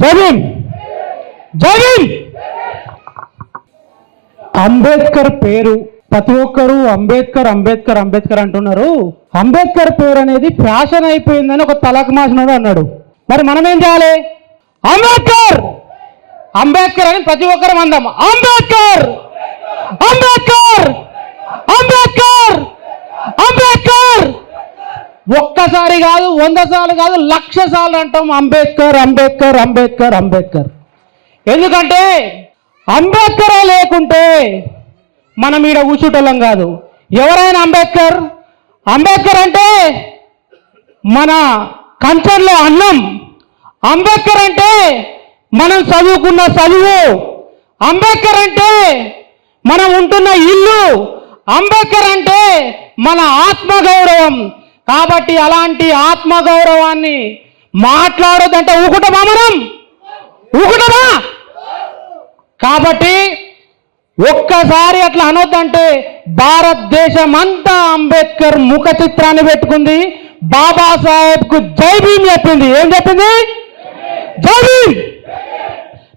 జై భీమ్, జై భీమ్. అంబేద్కర్ పేరు ప్రతి ఒక్కరు అంబేద్కర్ అంబేద్కర్ అంబేద్కర్ అంటున్నారు. అంబేద్కర్ పేరు అనేది ఫ్యాషన్ అయిపోయిందని ఒక తలకు మాసినోడు అన్నాడు. మరి మనం ఏం చేయాలి? అంబేద్కర్ అంబేద్కర్ అని ప్రతి ఒక్కరు అందాం. అంబేద్కర్ అంబేద్కర్ అంబేద్కర్ అంబేద్కర్. ఒక్కసారి కాదు, 100 సార్లు కాదు, 1,00,000 సార్లు అంటాం అంబేద్కర్ అంబేద్కర్ అంబేద్కర్ అంబేద్కర్. ఎందుకంటే అంబేద్కర్ లేకుంటే మనం ఈడ కూర్చుంటోళ్ళం కాదు. ఎవరైనా అంబేద్కర్ అంబేద్కర్ అంటే మన కంచంలో అన్నం, అంబేద్కర్ అంటే మనం చదువుకున్న చదువు, అంబేద్కర్ అంటే మనం ఉంటున్న ఇల్లు, అంబేద్కర్ అంటే మన ఆత్మగౌరవం. కాబట్టి అలాంటి ఆత్మగౌరవాన్ని మాట్లాడొద్దంటే ఊకుటమా? మనం ఊకుటమా? కాబట్టి ఒక్కసారి అట్లా అనొద్దంటే భారతదేశం అంతా అంబేద్కర్ ముఖ చిత్రాన్ని పెట్టుకుంది. బాబాసాహెబ్కు జై భీమ్ చెప్పింది. ఏం చెప్పింది? జై భీమ్.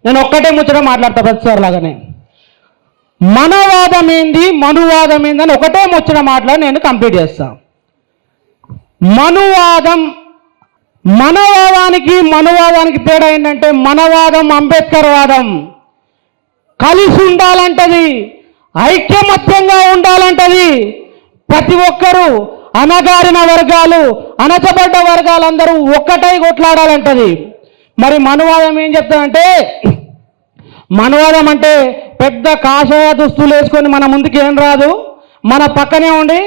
నేను ఒక్కటే ముచ్చట మాట్లాడతా ప్రతిసారి లాగానే. మనవాదం ఏంది మనువాదం ఏంది అని ఒకటే ముచ్చట మాట్లాడి నేను కంప్లీట్ చేస్తాను. మనవాదానికి తేడా ఏంటంటే మనవాదం అంబేద్కర్ వాదం కలిసి ఉండాలంటది, ఐక్యమత్యంగా ఉండాలంటది. ప్రతి ఒక్కరూ అణగారిన వర్గాలు, అణచబడ్డ వర్గాలందరూ ఒక్కటై కొట్లాడాలంటది. మరి మనువాదం ఏం చెప్తాదంటే, మనువాదం అంటే పెద్ద కాషాయ దుస్తులు వేసుకొని మన ముందుకు ఏం రాదు, మన పక్కనే ఉండి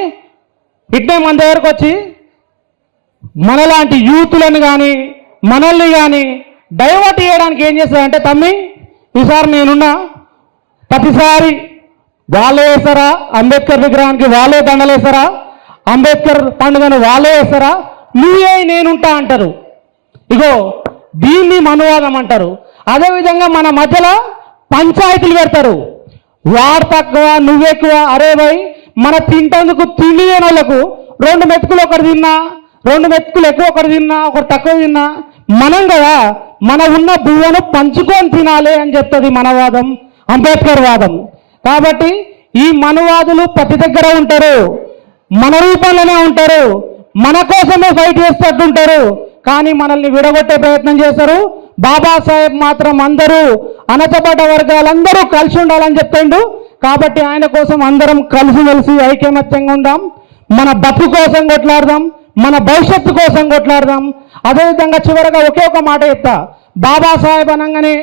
ఇట్నే మన దగ్గరకు వచ్చి మనలాంటి యూత్లను కానీ మనల్ని కానీ డైవర్ట్ చేయడానికి ఏం చేస్తారంటే, తమ్మి ఈసారి నేనున్నా, ప్రతిసారి వాళ్ళే వేస్తారా అంబేద్కర్ విగ్రహానికి, వాళ్ళే దండలు వేస్తారా, అంబేద్కర్ పండుగను వాళ్ళే వేస్తారా, నువ్వే నేనుంటా అంటారు. ఇగో దీన్ని మనువాదం అంటారు. అదేవిధంగా మన మధ్యలో పంచాయతీలు పెడతారు. వాడు తక్కువ నువ్వెక్కువ, అరే భయ్ మన తింటందుకు తిండి లేని వాళ్ళకు 2 మెతుకులు ఒకటి తిన్నా, 2 మెతుకులు ఎక్కువ ఒకటి తిన్నా, ఒకటి తక్కువ తిన్నా, మనం కదా మన ఉన్న బువ్వను పంచుకొని తినాలి అని చెప్తుంది మనవాదం, అంబేద్కర్ వాదం. కాబట్టి ఈ మనువాదులు ప్రతి దగ్గర ఉంటారు, మన రూపంలోనే ఉంటారు, మన కోసమే ఫైట్ చేస్తూ ఉంటారు, కానీ మనల్ని విడగొట్టే ప్రయత్నం చేస్తారు. బాబాసాహెబ్ మాత్రం అందరూ అణచబడ్డ వర్గాలందరూ కలిసి ఉండాలని చెప్పిండు. కాబట్టి ఆయన కోసం అందరం కలిసిమెలిసి ఐకమత్యంగా ఉందాం, మన బతుకు కోసం కొట్లాడదాం, మన భవిష్యత్తు కోసం కొట్లాడదాం. అదేవిధంగా చివరగా ఒకే ఒక మాట చెప్తా. బాబాసాహెబ్ అనగానే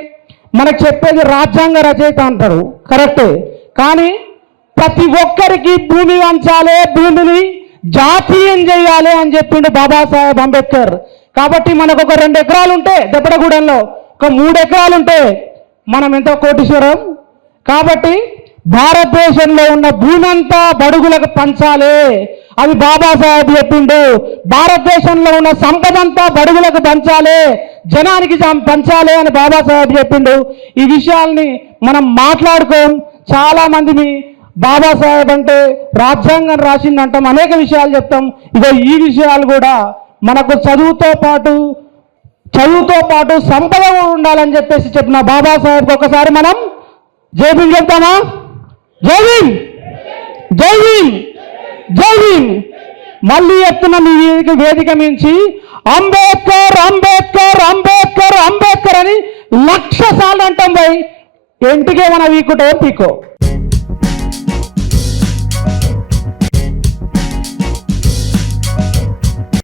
మనకు చెప్పేది రాజ్యాంగ రచయిత అంటారు, కరెక్టే. కానీ ప్రతి ఒక్కరికి భూమి వంచాలి, భూమిని జాతీయం చేయాలి అని చెప్పిండు బాబాసాహెబ్ అంబేద్కర్. కాబట్టి మనకు ఒక 2 ఎకరాలు ఉంటే దెబ్బడగూడెంలో, ఒక 3 ఎకరాలు ఉంటే మనం ఎంతో కోటీశ్వరం. కాబట్టి భారతదేశంలో ఉన్న భూమి అంతా బడుగులకు పంచాలి, అది బాబాసాహెబ్ చెప్పిండు. భారతదేశంలో ఉన్న సంపద అంతా బడుగులకు పంచాలి, జనానికి పంచాలి అని బాబాసాహెబ్ చెప్పిండు. ఈ విషయాల్ని మనం మాట్లాడుకోం. చాలా మంది బాబాసాహెబ్ అంటే రాజ్యాంగం రాసిందంటాం, అనేక విషయాలు చెప్తాం. ఇగో ఈ విషయాలు కూడా మనకు చదువుతో పాటు సంపద ఉండాలని చెప్పేసి చెప్పిన బాబాసాహెబ్ ఒకసారి మనం జై భీమ్ చెప్తామా? జై భీమ్, జై భీమ్, జై భీమ్. మళ్ళీ చెప్తున్న మీ వేదిక మించి అంబేద్కర్ అంబేద్కర్ అంబేద్కర్ అంబేద్కర్ అని 1,00,000 సార్లు అంటాం. భయ్ ఇంటికే మన వీకుటో పీకో.